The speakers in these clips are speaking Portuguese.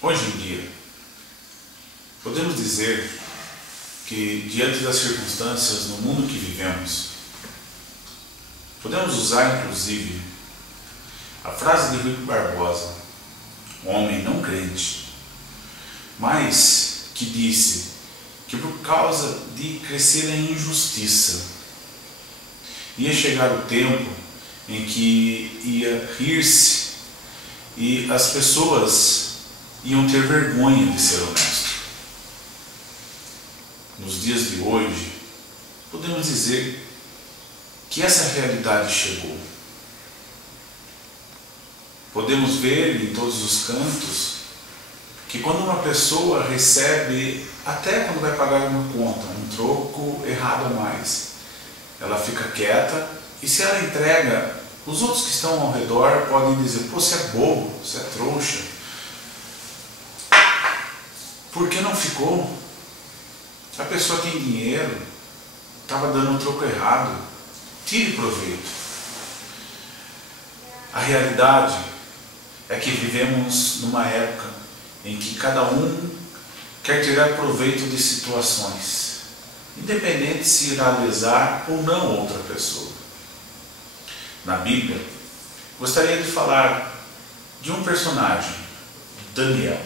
Hoje em dia, podemos dizer que, diante das circunstâncias no mundo que vivemos, podemos usar, inclusive, a frase de Rui Barbosa, um homem não crente, mas que disse que por causa de crescer a injustiça, ia chegar o tempo em que ia rir-se e as pessoas iam ter vergonha de ser honesto. Nos dias de hoje, podemos dizer que essa realidade chegou. Podemos ver em todos os cantos que quando uma pessoa recebe, até quando vai pagar uma conta, um troco errado a mais, ela fica quieta, e se ela entrega, os outros que estão ao redor podem dizer: pô, você é bobo, você é trouxa. Por que não ficou? A pessoa tem dinheiro, estava dando um troco errado, tire proveito. A realidade é que vivemos numa época em que cada um quer tirar proveito de situações, independente se irá lesar ou não outra pessoa. Na Bíblia, gostaria de falar de um personagem, Daniel.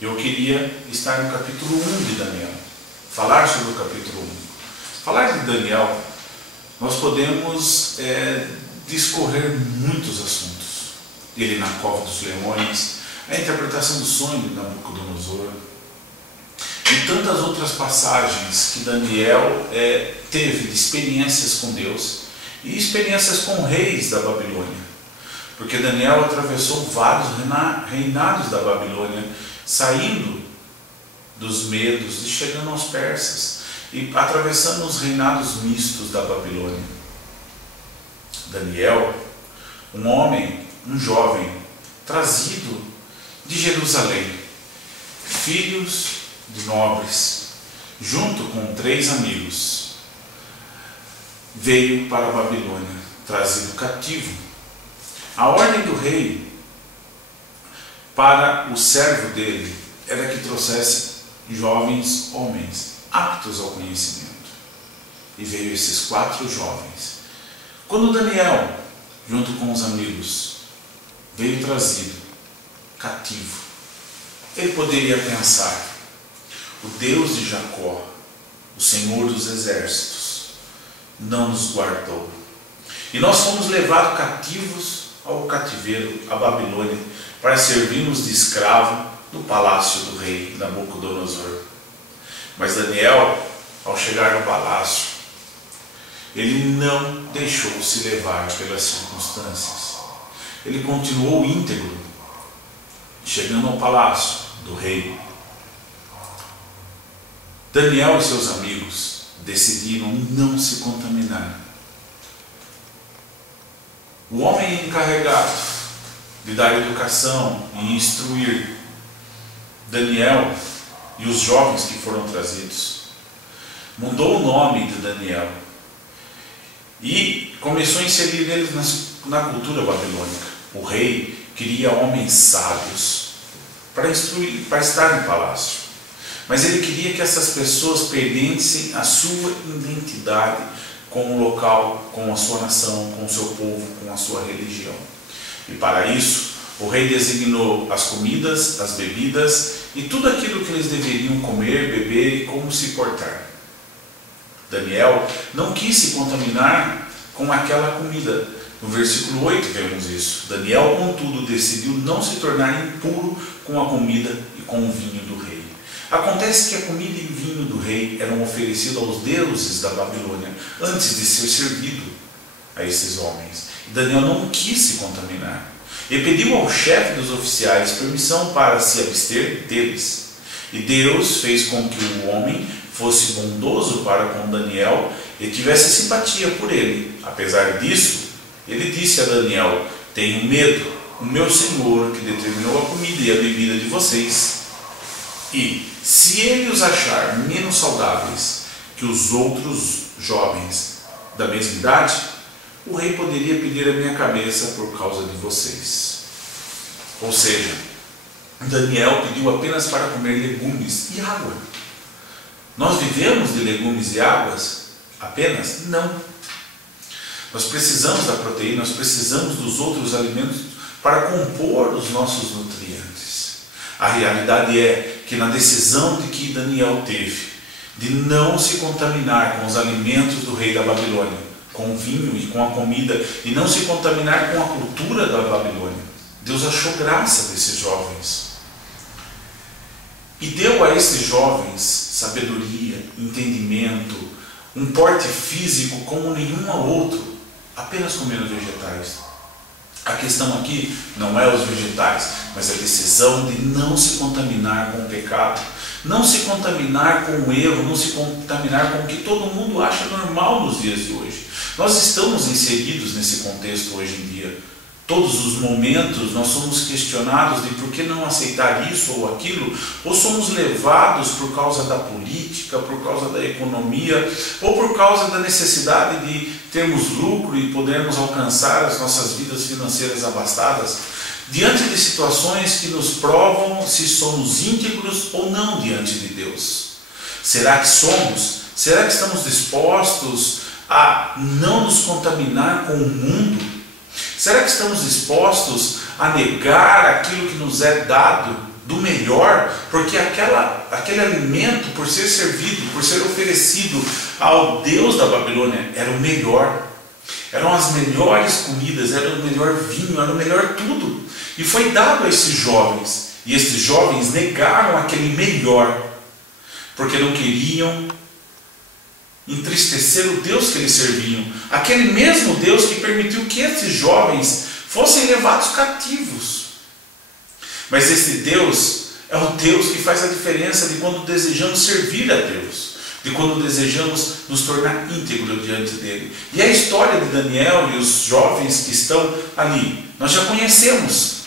Eu queria estar no capítulo 1 de Daniel, falar sobre o capítulo 1. Falar de Daniel, nós podemos discorrer muitos assuntos. Ele na cova dos leões, a interpretação do sonho de Nabucodonosor, e tantas outras passagens que Daniel teve de experiências com Deus e experiências com reis da Babilônia. Porque Daniel atravessou vários reinados da Babilônia, saindo dos medos e chegando aos persas, e atravessando os reinados mistos da Babilônia. Daniel, um homem, um jovem, trazido de Jerusalém, filhos de nobres, junto com 3 amigos, veio para a Babilônia, trazido cativo. A ordem do rei para o servo dele era que trouxesse jovens homens aptos ao conhecimento. E veio esses 4 jovens. Quando Daniel, junto com os amigos, veio trazido cativo, ele poderia pensar: o Deus de Jacó, o Senhor dos exércitos, não nos guardou. E nós fomos levados cativos ao cativeiro, à Babilônia, para servirmos de escravo no palácio do rei Nabucodonosor. Mas Daniel, ao chegar no palácio, ele não deixou-se levar pelas circunstâncias. Ele continuou íntegro, chegando ao palácio do rei. Daniel e seus amigos decidiram não se contaminar. O homem encarregado de dar educação e instruir Daniel e os jovens que foram trazidos mudou o nome de Daniel e começou a inserir eles na cultura babilônica. O rei queria homens sábios para instruir, para estar no palácio, mas ele queria que essas pessoas perdessem a sua identidade com o local, com a sua nação, com o seu povo, com a sua religião. E para isso, o rei designou as comidas, as bebidas e tudo aquilo que eles deveriam comer, beber e como se portar. Daniel não quis se contaminar com aquela comida. No versículo 8 vemos isso. Daniel, contudo, decidiu não se tornar impuro com a comida e com o vinho do rei. Acontece que a comida e o vinho do rei eram oferecidos aos deuses da Babilônia antes de ser servido a esses homens. E Daniel não quis se contaminar. Ele pediu ao chefe dos oficiais permissão para se abster deles. E Deus fez com que o homem fosse bondoso para com Daniel e tivesse simpatia por ele. Apesar disso, ele disse a Daniel: tenho medo, o meu Senhor que determinou a comida e a bebida de vocês. E se ele os achar menos saudáveis que os outros jovens da mesma idade, o rei poderia pedir a minha cabeça por causa de vocês. Ou seja, Daniel pediu apenas para comer legumes e água. Nós vivemos de legumes e águas apenas? Não. Nós precisamos da proteína, nós precisamos dos outros alimentos para compor os nossos nutrientes. A realidade é que na decisão de que Daniel teve de não se contaminar com os alimentos do rei da Babilônia, com o vinho e com a comida, e não se contaminar com a cultura da Babilônia, Deus achou graça desses jovens. E deu a esses jovens sabedoria, entendimento, um porte físico como nenhum outro, apenas comendo vegetais. A questão aqui não é os vegetais, mas a decisão de não se contaminar com o pecado, não se contaminar com o erro, não se contaminar com o que todo mundo acha normal nos dias de hoje. Nós estamos inseridos nesse contexto hoje em dia. Todos os momentos nós somos questionados de por que não aceitar isso ou aquilo, ou somos levados por causa da política, por causa da economia, ou por causa da necessidade de termos lucro e podermos alcançar as nossas vidas financeiras abastadas, diante de situações que nos provam se somos íntegros ou não diante de Deus. Será que somos? Será que estamos dispostos a não nos contaminar com o mundo? Será que estamos dispostos a negar aquilo que nos é dado do melhor? Porque aquele alimento, por ser servido, por ser oferecido ao Deus da Babilônia, era o melhor. Eram as melhores comidas, era o melhor vinho, era o melhor tudo. E foi dado a esses jovens. E esses jovens negaram aquele melhor, porque não queriam entristecer o Deus que eles serviam, aquele mesmo Deus que permitiu que esses jovens fossem levados cativos. Mas esse Deus é o Deus que faz a diferença de quando desejamos servir a Deus, de quando desejamos nos tornar íntegros diante dele. E a história de Daniel e os jovens que estão ali, nós já conhecemos.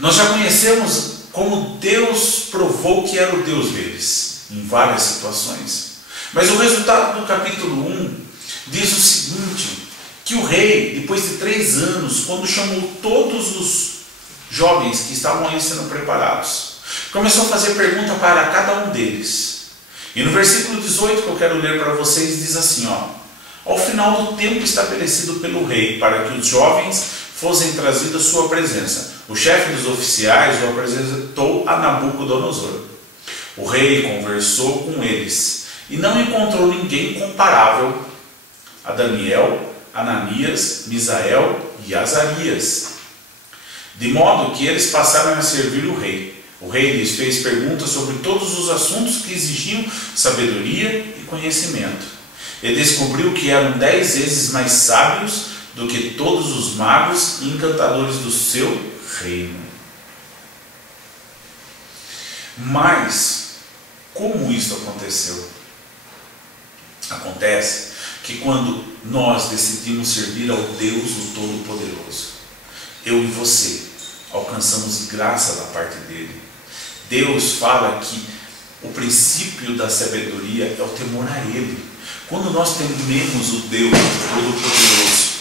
Nós já conhecemos como Deus provou que era o Deus deles, em várias situações. Mas o resultado do capítulo 1 diz o seguinte, que o rei, depois de 3 anos, quando chamou todos os jovens que estavam aí sendo preparados, começou a fazer pergunta para cada um deles. E no versículo 18 que eu quero ler para vocês, diz assim, ao final do tempo estabelecido pelo rei, para que os jovens fossem trazidos à sua presença, o chefe dos oficiais o apresentou a Nabucodonosor. O rei conversou com eles, e não encontrou ninguém comparável a Daniel, Ananias, Misael e Azarias. De modo que eles passaram a servir o rei. O rei lhes fez perguntas sobre todos os assuntos que exigiam sabedoria e conhecimento. E descobriu que eram 10 vezes mais sábios do que todos os magos e encantadores do seu reino. Mas, como isso aconteceu? Acontece que quando nós decidimos servir ao Deus o Todo-Poderoso, eu e você alcançamos graça da parte dele. Deus fala que o princípio da sabedoria é o temor a ele. Quando nós tememos o Deus Todo-Poderoso,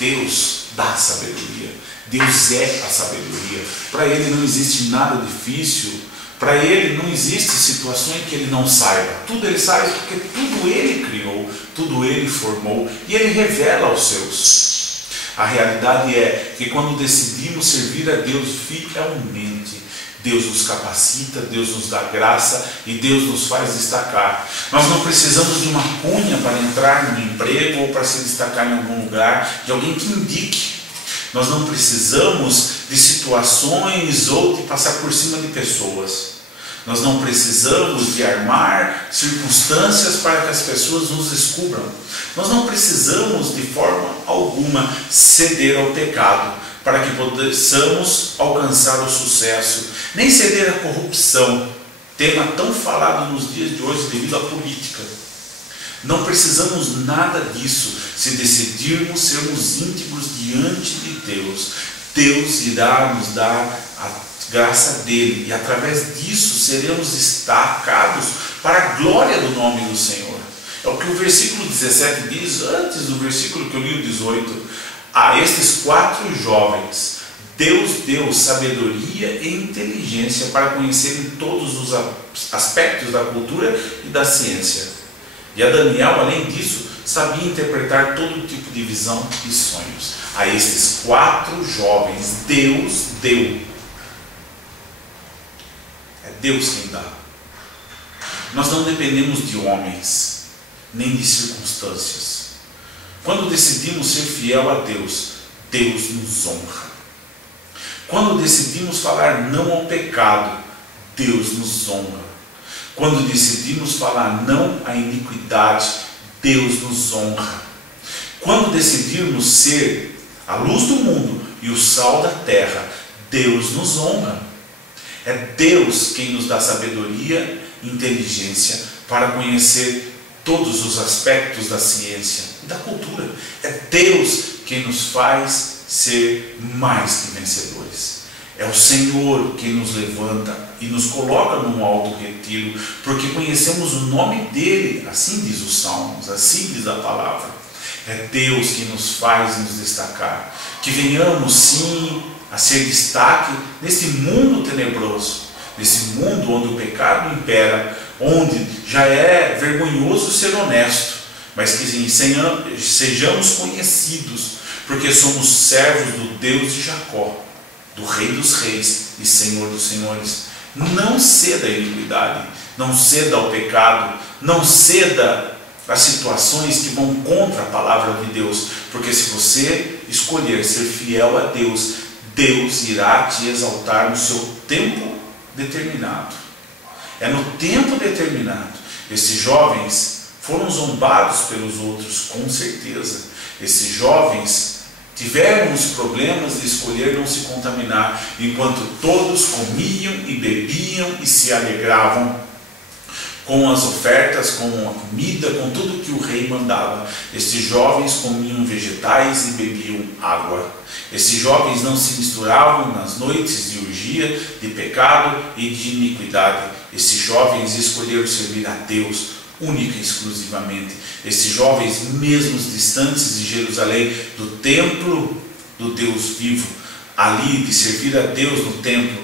Deus dá sabedoria. Deus é a sabedoria. Para ele não existe nada difícil. Para ele não existe situação em que ele não saiba. Tudo ele sabe porque tudo ele criou, tudo ele formou e ele revela aos seus. A realidade é que quando decidimos servir a Deus fielmente, Deus nos capacita, Deus nos dá graça e Deus nos faz destacar. Nós não precisamos de uma cunha para entrar no emprego ou para se destacar em algum lugar, de alguém que indique. Nós não precisamos de situações ou de passar por cima de pessoas. Nós não precisamos de armar circunstâncias para que as pessoas nos descubram. Nós não precisamos de forma alguma ceder ao pecado para que possamos alcançar o sucesso, nem ceder à corrupção, tema tão falado nos dias de hoje devido à política. Não precisamos nada disso se decidirmos sermos íntegros diante de Deus. Deus irá nos dar a graça dele e através disso seremos destacados para a glória do nome do Senhor. É o que o versículo 17 diz, antes do versículo que eu li o 18. A estes 4 jovens Deus deu sabedoria e inteligência para conhecerem todos os aspectos da cultura e da ciência. E a Daniel, além disso, sabia interpretar todo tipo de visão e sonhos. A estes 4 jovens, Deus deu. É Deus quem dá. Nós não dependemos de homens, nem de circunstâncias. Quando decidimos ser fiel a Deus, Deus nos honra. Quando decidimos falar não ao pecado, Deus nos honra. Quando decidimos falar não à iniquidade, Deus nos honra. Quando decidirmos ser a luz do mundo e o sal da terra, Deus nos honra. É Deus quem nos dá sabedoria e inteligência para conhecer todos os aspectos da ciência e da cultura. É Deus quem nos faz ser mais que vencedores. É o Senhor quem nos levanta e nos coloca num alto retiro, porque conhecemos o nome dele, assim diz os Salmos, assim diz a palavra. É Deus que nos faz nos destacar, que venhamos sim a ser destaque neste mundo tenebroso, nesse mundo onde o pecado impera, onde já é vergonhoso ser honesto, mas que sejamos conhecidos, porque somos servos do Deus de Jacó, do Rei dos Reis e Senhor dos Senhores. Não ceda à iniquidade, não ceda ao pecado, não ceda às situações que vão contra a palavra de Deus, porque se você escolher ser fiel a Deus, Deus irá te exaltar no seu tempo determinado. É no tempo determinado. Esses jovens foram zombados pelos outros, com certeza. Esses jovens tiveram os problemas de escolher não se contaminar, enquanto todos comiam e bebiam e se alegravam com as ofertas, com a comida, com tudo que o rei mandava. Esses jovens comiam vegetais e bebiam água. Esses jovens não se misturavam nas noites de orgia, de pecado e de iniquidade. Esses jovens escolheram servir a Deus única e exclusivamente. Esses jovens, mesmo distantes de Jerusalém, do templo do Deus vivo, ali de servir a Deus no templo,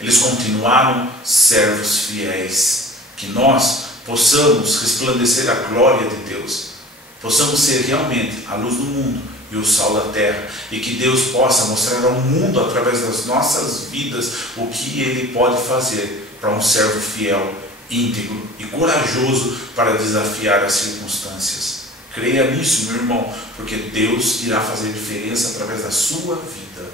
eles continuaram servos fiéis. Que nós possamos resplandecer a glória de Deus, possamos ser realmente a luz do mundo e o sal da terra, e que Deus possa mostrar ao mundo, através das nossas vidas, o que Ele pode fazer para um servo fiel, íntegro e corajoso para desafiar as circunstâncias. Creia nisso, meu irmão, porque Deus irá fazer diferença através da sua vida.